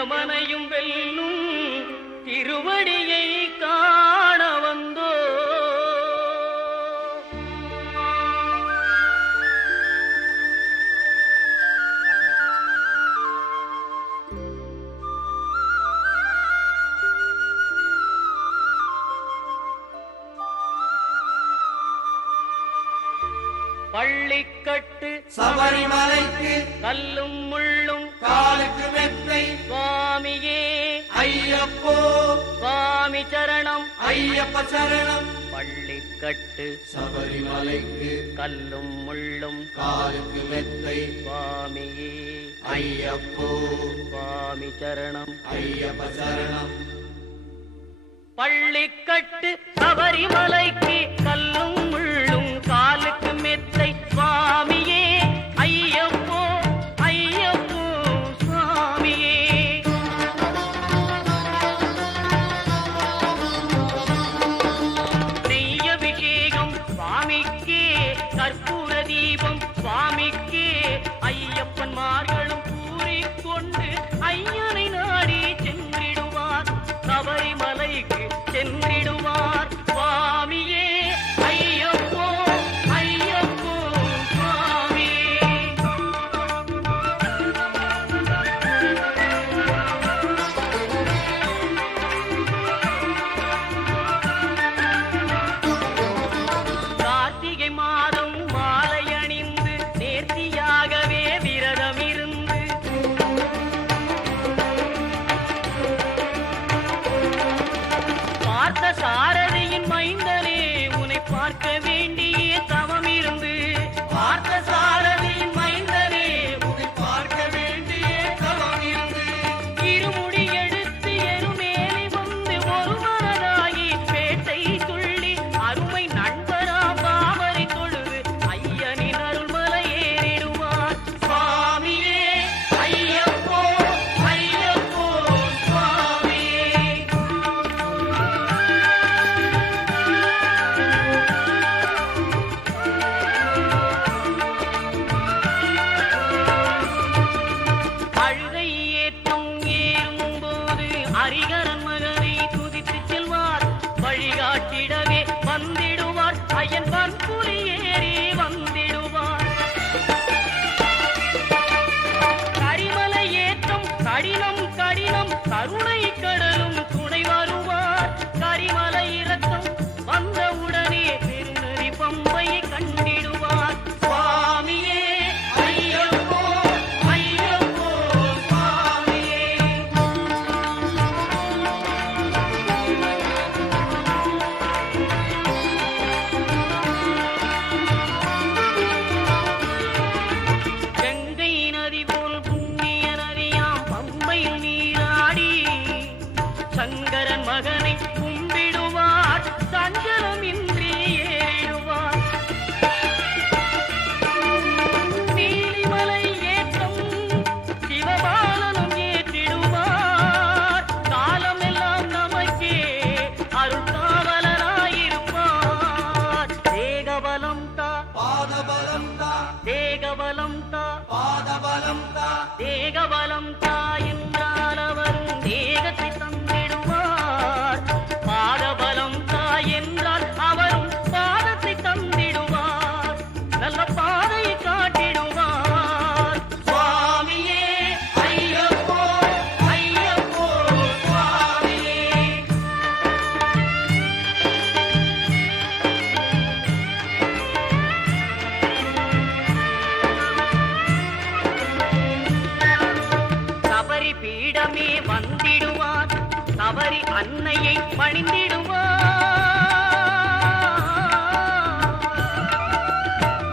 யமனையும் வெல்லும் திருவடியை காண வந்தோ. பள்ளிக்கட்டு சபரிமலைக்கு கல்லும் முள்ளும் காலுக்கு மெத்தை சுவாமியே ஐயப்போ சுவாமி சரணம் ஐயப்ப சரணம். பள்ளிக்கட்டு சபரிமலைக்கு கல்லும் முள்ளும் காலுக்கு மெத்தை சுவாமியே ஐயப்போ சுவாமி சரணம் ஐயப்ப சரணம். பள்ளிக்கட்டு சபரிமலைக்கு கல்லும் முள்ளும் காலுக்கு மெத்தை சுவாமியே ஐயப்போ ஐயப்போ சுவாமியே. நெய்யபிஷேகம் சுவாமிக்கே கற்பூர தீபம் சுவாமிக்கே ஐயப்பன்மார்களும் கூறிக்கொண்டு ஐயனை நாடி சென்றிடுவார் சபரிமலைக்கு சென்றிடுவார் சுவாமியே ஐயப்போ ஐயப்போ சுவாமியே. கார்த்திகை மாதம் மாலை அணிந்து நேர்த்தியாகவே விரதம் இருந்து பார்த்த சாரதியின் மைந்தனே உன்னை பார்க்க வேண்டிய தவம் இருந்து பார்த்த சாரதியின் மைந்தனே உன்னை பார்க்க வேண்டிய தவம் இருந்து இருமுடி எடுத்து எருமேலி வந்து ஒரு மனதாகி பேட்டை துள்ளி அருமை நண்பரா பாவரை தொழுது ஐயனின் அருள்மலை ஏறிடுவார் சுவாமியே ஐயப்போ ஐயப்போ சுவாமியே. அழுகை ஏற்றும் ஏறும்போது ஹரிகரன் மகனை துதித்து செல்வார் வழிகாட்டிடவே வந்திடுவார் ஐயன் பன்புலி ஏறி வந்திடுவார். கரிமலை ஏற்றம் கடினம் கடினம் கருணை கடலும் துணை வருவார். கரிமலை இறக்கம் வந்தவுடனே பெருநெறி பம்பையை கண்டிடுவார் சுவாமியே ஐயப்போ ஐயப்போ சுவாமியே. கங்கை நதி போல் புண்ணிய நதியாம் பம்பையில் நீராடி சங்கரன் மகனை கும்பிடுவார் சஞ்சலமின்றி ஏறிடுவார். நீலிமலை ஏற்றம் சிவபாலனும் ஏற்றிடுவார். காலமெல்லாம் நமக்கே அருள்காவலராயிருப்பார். தேகபலம் தா பாதபலம் தா தேகபலம் தா பாதபலம் தா தேகபலம் தா என்றால் அவரும் தேகத்தை தந்திடுவார். பாதபலம் தா என்றால் அவரும் பாதத்தை தந்திடுவார். நல்ல பாதையை காட்டிடுவார் சுவாமியே ஐயப்போ ஐயப்போ சுவாமியே. சபரி பீடமே வந்திடுவார். சபரி அன்னையை பணிந்திடுவார்.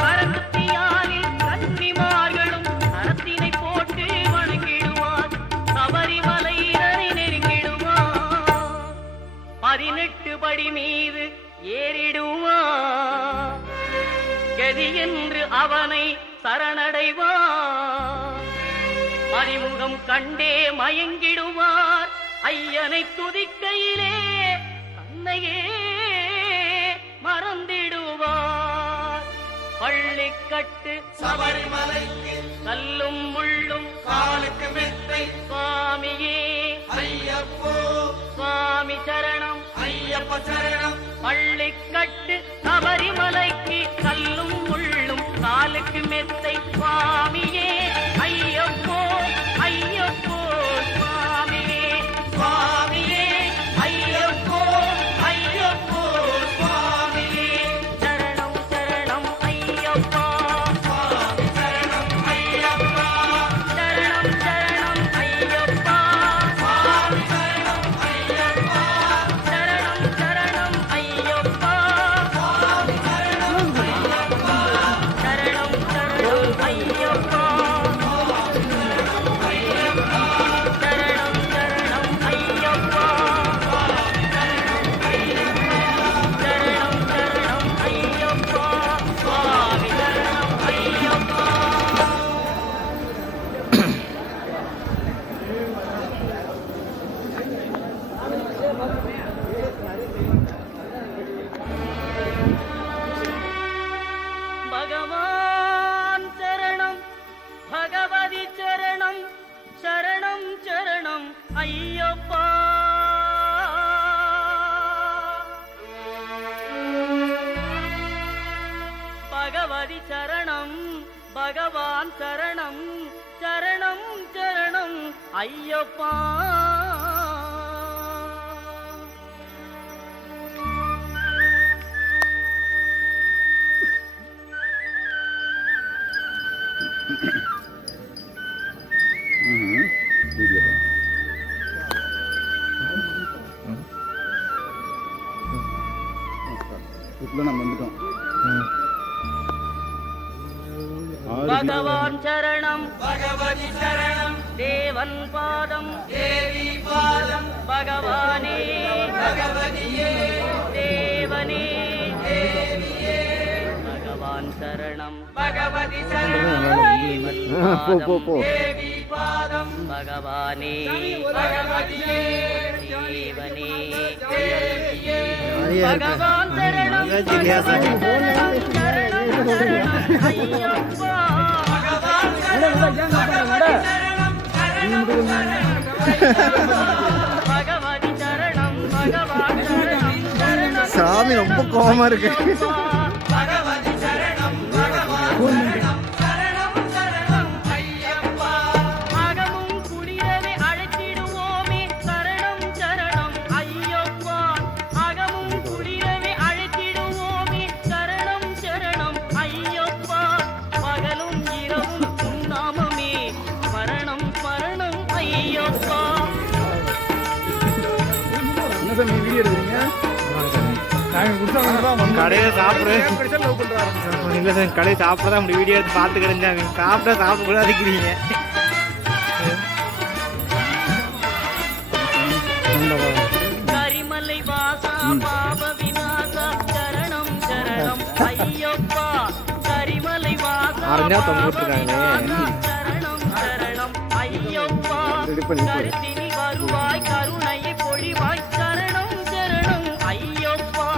கரத்தியாலில் கன்னிமார்களும் கரத்தினை போட்டு வணங்கிடுவார். சபரிமலையினரை நெருங்கிடுவார். 18 படி மீது ஏறிடுவார். கதி என்று அவனை சரணடைவார். அறிமுகம் கண்டே மயங்கிடுவார். ஐயனை துதிக்கையிலே தன்னையே மறந்திடுவார். பள்ளிக்கட்டு சபரிமலைக்கு கல்லும் முள்ளும் காலுக்கு மெத்தை சுவாமியே சரணம் பள்ளிக்கட்டு சபரிமலைக்கு கல்லும் முள்ளும் காலுக்கு மெத்தை சுவாமியே ஐயப்போ ஐயப்போ சுவாமியே சுவாமியே ஐயப்போ ஐயப்போ சுவாமியே சரணம் சரணம் ஐயப்பா சுவாமி சரணம் ஐயப்பா சரணம் சரணம் ஐயப்பா சுவாமி சரணம் ஐயப்பா சரணம் சரணம் ஐயப்பா சுவாமி சரணம் ஐயப்பா சரணம் சரணம் ஐயப்பா பகவான் சரணம் பகவதி சரணம் சரணம் சரணம் ஐயப்பா பகவதி சரணம் பகவான் சரணம் சரணம் சரணம் ஐயப்பா நம்ம வந்துட்டோம். பகவான் சரணம் பகவதி சரணம் தேவன் பாதம் தேவி பாதம் பகவானே பகவதியே தேவனே தேவியே பகவான் சரணம் பகவதி சரணம் தேவி பாதம் பகவானே பகவதியே தேவனே தேவியே பகவான் சரணம் பகவான் சரணம் சரணம் சரணம் ஐயப்பா பகவான் சரணம் பகவதி சரணம் சரணம் சரணம் பகவதி சரணம் பகவான் சரணம் சரணம் சாமி ரொம்ப கோவமா இருக்கு. பகவதி சரணம் பகவான் சரணம் சரணம் சரணம் ஐயப்பா அகமும் குளிரவே அழைத்திடுவோமே சரணம் சரணம் ஐயப்பா அகமும் குளிரவே அழைத்திடுவோமே சரணம் சரணம் ஐயப்பா பகலும் இரவும் உன்னாமமே ஸ்மரணம் ஸ்மரணம் ஐயப்பா என்ன சார் நீங்க வீடியோ எடுக்கிறீங்க? கடையில சாப்பிடுறேன் இல்ல சார் கடையை சாப்பிடதான் அப்படி வீடியோ எடுத்து பார்த்து கிடைஞ்சாங்க சாப்பிட கூட அதிக்கிறீங்க கரிமலை வாசா பாப விநாசா சரணம் சரணம் ஐயப்பா கரிமலை வாசா அரைஞ்சா தொங்க பாப விட்டுருக்காங்களே. விநாசா சரணம் சரணம் ஐயப்பா Ready பண்ணி போடு. கருத்தினி வருவாய் கருணையை பொழிவாய் சரணம் சரணம் ஐயப்பா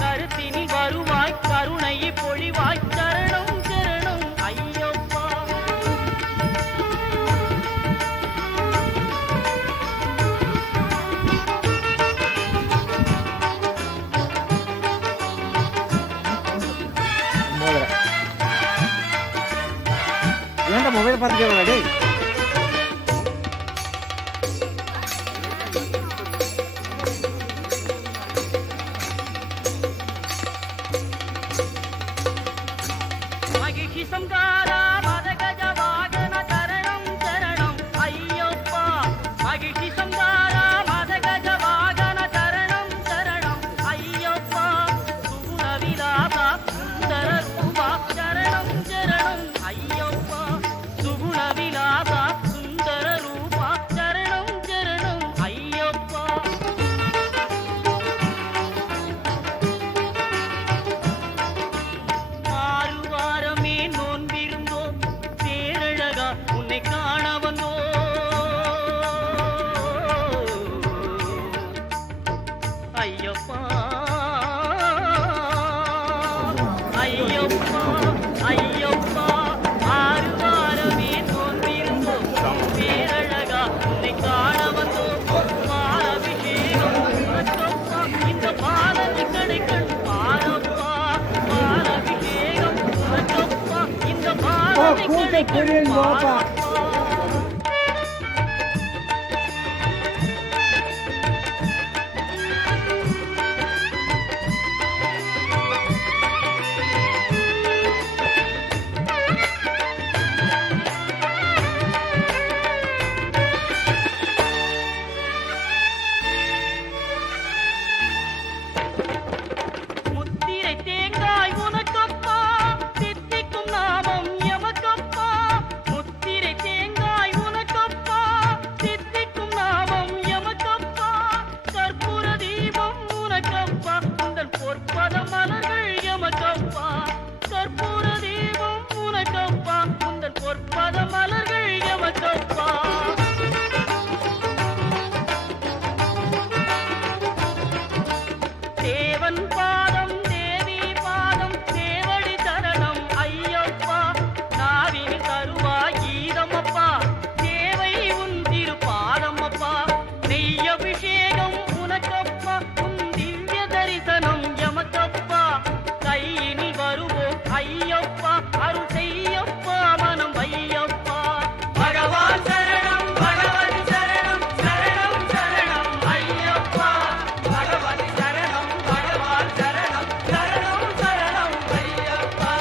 கருத்தினி வருவாய் கருணையை பொழிவாய் சரணம் சரணம் ஐயப்பா ஏன்டா மொபைல் பார்த்துக்கிறா டேய் மகிழ்ச்சி சங்காரா மதகஜ வாகன சரணம் சரணம் ஐயப்பா மகிழ்ச்சி சங்காரா மதகஜ வாகன சரணம் சரணம் ஐயப்பா சுகுண விலாசா சுந்தர ரூபா சரணம் சரணம் ஐயப்பா சுகுண விலாசா முத்திரை தேங்காய் உனக்கப்பா தித்திக்கும் நாமம் எமக்கப்பா முத்திரை தேங்காய் உனக்கப்பா தித்திக்கும் நாமம் எமக்கப்பா கற்பூர தீபம் உனக்கப்பா உந்தன் பொற்பத மலர்கள் எமக்கப்பா கற்பூர தீபம் உனக்கப்பா உந்தன் பொற்பத மலர்கள் எமக்கப்பா தேவன் பாதம் தேவி பாதம் தேவடி சரணம் ஐயப்பா நாவினில் தருவாய் கீதமப்பா தேவை உன் திருப்பாதமப்பா நெய் அபிஷேகம் உனக்கப்பா உன் திவ்ய தரிசனம் எமக்கப்பா கையினில் வருவோம் ஐயப்பா அருள் செய்யப்பா மனம் ஐயப்பா பகவான் சரணம் பகவதி சரணம் சரணம் சரணம் ஐயப்பா பகவதி சரணம் பகவான் சரணம் சரணம் சரணம் ஐயப்பா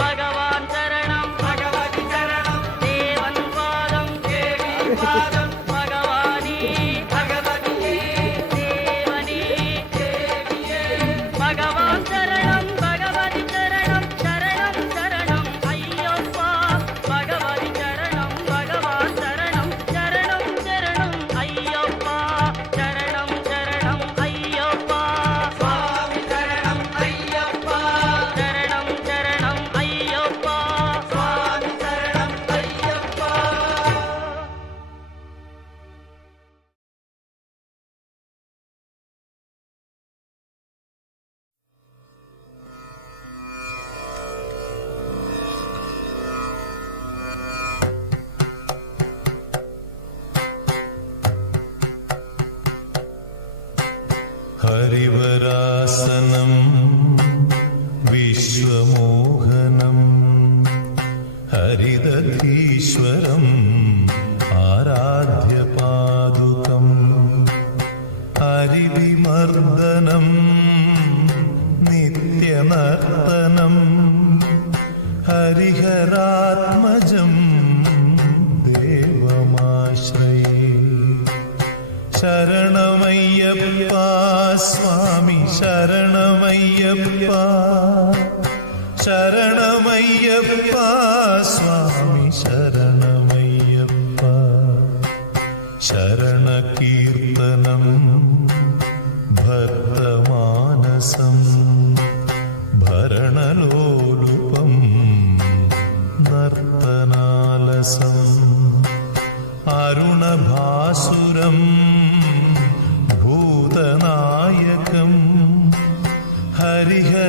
பகவான் சரணம் பகவதி சரணம் தேவன் பாதம் தேவி பாதம் பகவானே பகவதியே தேவனே தேவியே பகவான் சரணம் பகவதி சரணம் சரணம் சரணம் ஐயப்பா பகவதி சரணம் பகவான் சரணம் சரணம் சரணம் ஐயப்பா சரணம் சரணம் ஐயப்பா சுவாமி சரணம் ஐயப்பா சரணம் சரணம் ஐயப்பா சுவாமி சரணம் ஐயப்பா हरिवरासनं विश्वमोहनं हरिदधीश्वरम् आराध्यपादुकं हरिविमर्दनं नित्यनर्तनं हरिहरात्मजं देवमाश्रये शरणमय्यप्पा स्वामी शरणमय्यप्पा शरणमय्यप्पा स्वामी शरणमय्यप्पा शरणकीर्तनं भक्तमानसं भरणलोलुपं नर्तनालसम् अरुणभासुरं भूतनायकं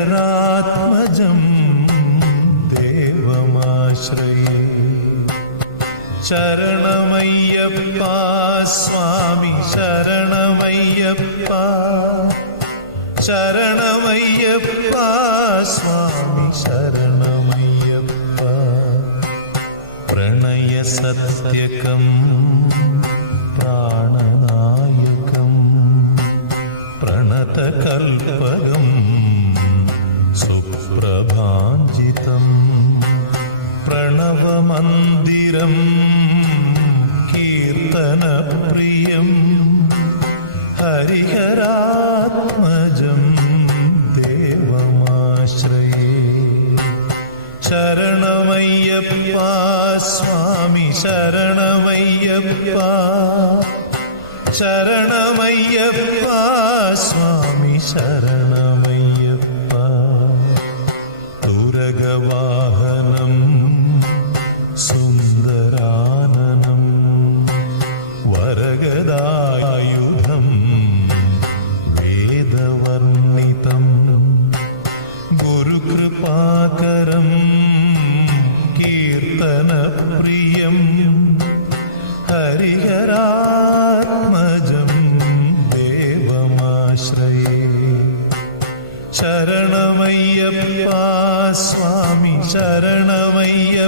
हरिहरात्मजं देवमाश्रये शरणमय्यप्पा स्वामी शरणमय्यप्पा शरणमय्यप्पा स्वामी शरणमय्यप्पा प्रणयसत्यकं प्राणनायकं प्रणतकल्पकं सुप्रभाञ्जितं प्रणवमन्दिरं कीर्तनप्रियं हरिहरात्मजं देवमाश्रये शरणमय्यप्पा स्वामी शरणमय्यप्पा शरणमय्यप्पा स्वामी शरणमय्यप्पा तुरगवाहनं सुन्दराननं वरगदायुधं वेदवर्णितं गुरुकृपाकरं कीर्तनप्रियं हरिहरात्मजं देवमाश्रये शरणमय्यप्पा स्वामी शरणमय्यप्पा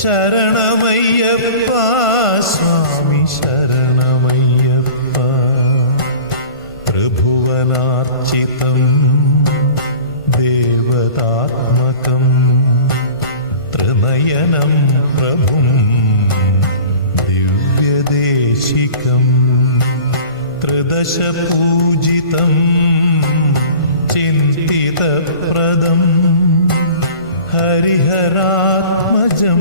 ശരണമയ്യപ്പ സ്വാമി ശരണമയ്യപ്പ ത്രിഭുവനാർച്ചിതം ദേവതാത്മകം ത്രിനയനം പ്രഭും ദിവ്യദേശികം ത്രിദശപൂജിതം ചിന്തിതപ്രദം ഹരിഹരാത്മജം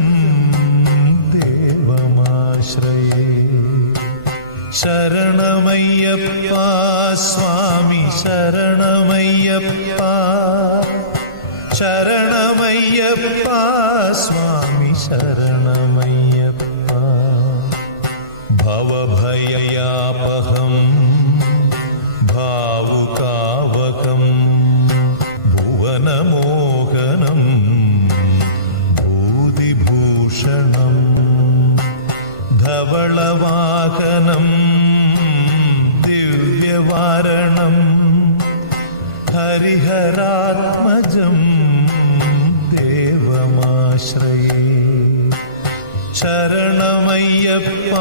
ദേവമാശ്രയേ ശരണമയ്യപ്പ സ്വാമി ശരണമയ്യപ്പ ശരണമയ്യപ്പ സ്വാമി ശരണമയ്യപ്പ ഭവഭയയാപഹം ഭാവുകാവകം ഭുവനമോഹനം ഭൂതിഭൂഷണം ധവളവാഹനം ദിവ്യവാരണം ഹരിഹരാത്മജം ദേവമാശ്രയേ ശരണമയ്യപ്പ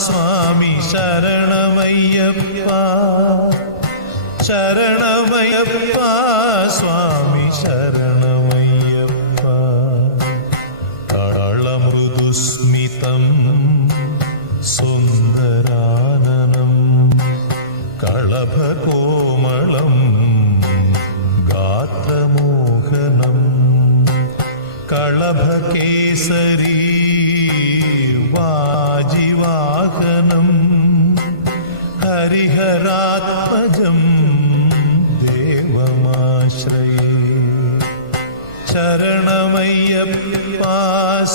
സ്വാമി ശരണമയ്യപ്പ ശരണമയ്യപ്പ സ്വാമി ശരണമയ്യപ്പ കളമൃദുസ്മിതം സുന്ദരാനനം കളഭകോമളം ഗാത്രമോഹനം കളഭകേസരീ വാജിവാഹനം ഹരിഹരാത്മജം ദേവമാശ്രയേ ശരണമയ്യപ്പ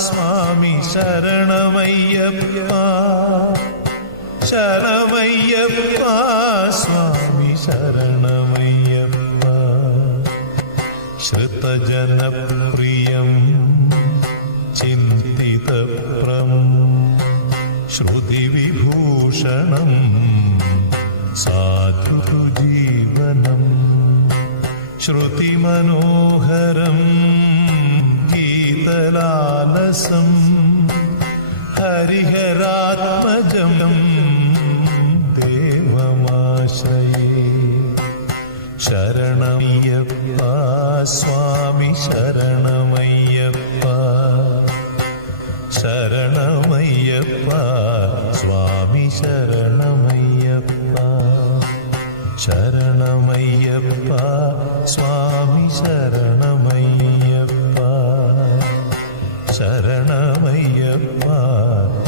സ്വാമി ശരണമയ്യപ്പ ശരണമയ്യപ്പ സ്വാമി ശരണമയ്യപ്പ ശ്രുതജനപ്രിയം ചിന്തിതപ്രം ശ്രുതിവിഭൂഷണം സാധുജീവനം ശ്രുതിമനോഹരം ഗീതലാലസം ഹരിഹരാത്മജം ദേവമാശ്രയേ ശരണമയ്യപ്പ സ്വാമി ശരണമയ്യപ്പ ശരണമയ്യപ്പ സ്വാമി ശരണമയ്യപ്പ ശരണമയ്യപ്പ സ്വാമി ശരണമയ്യപ്പ ശരണമയ്യപ്പ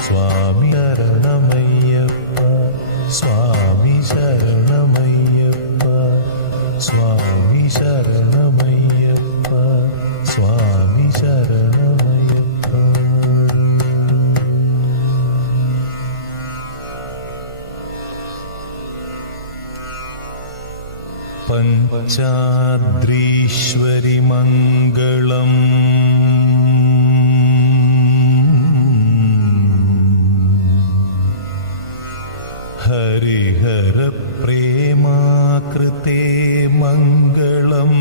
സ്വാമി ശരണമയ്യപ്പ സ്വാമി ശരണമയ്യപ്പ സ്വാമി ശരണമയ്യപ്പ സ്വാമി ശരണമയ്യപ്പ പഞ്ചാദ്രീശ്വരി മംഗളം ഹരിഹര പ്രേമാകൃതേ മംഗളം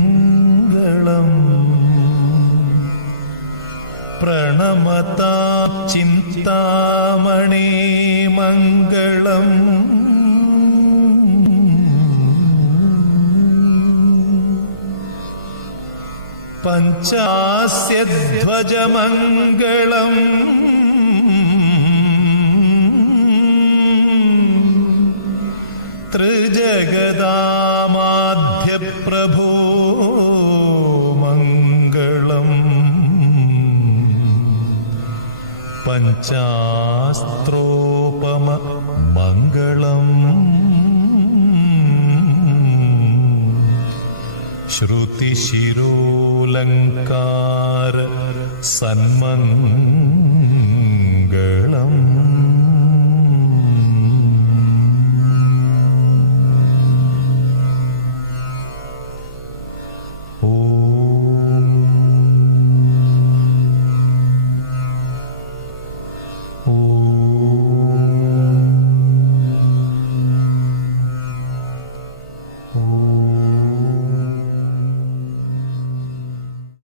പിഞ്ചാലങ്കൃതമംഗളം പ്രണമതാ ചിന്താമണി മംഗളം പഞ്ചാസ്യധ്വജമംഗളം ത്രിജഗദാമാധ്യപ്രഭോ മംഗളം പഞ്ചാസ്ത്രോപമ മംഗളം ശ്രുതിശിരോലങ്കാര സന്മംഗളം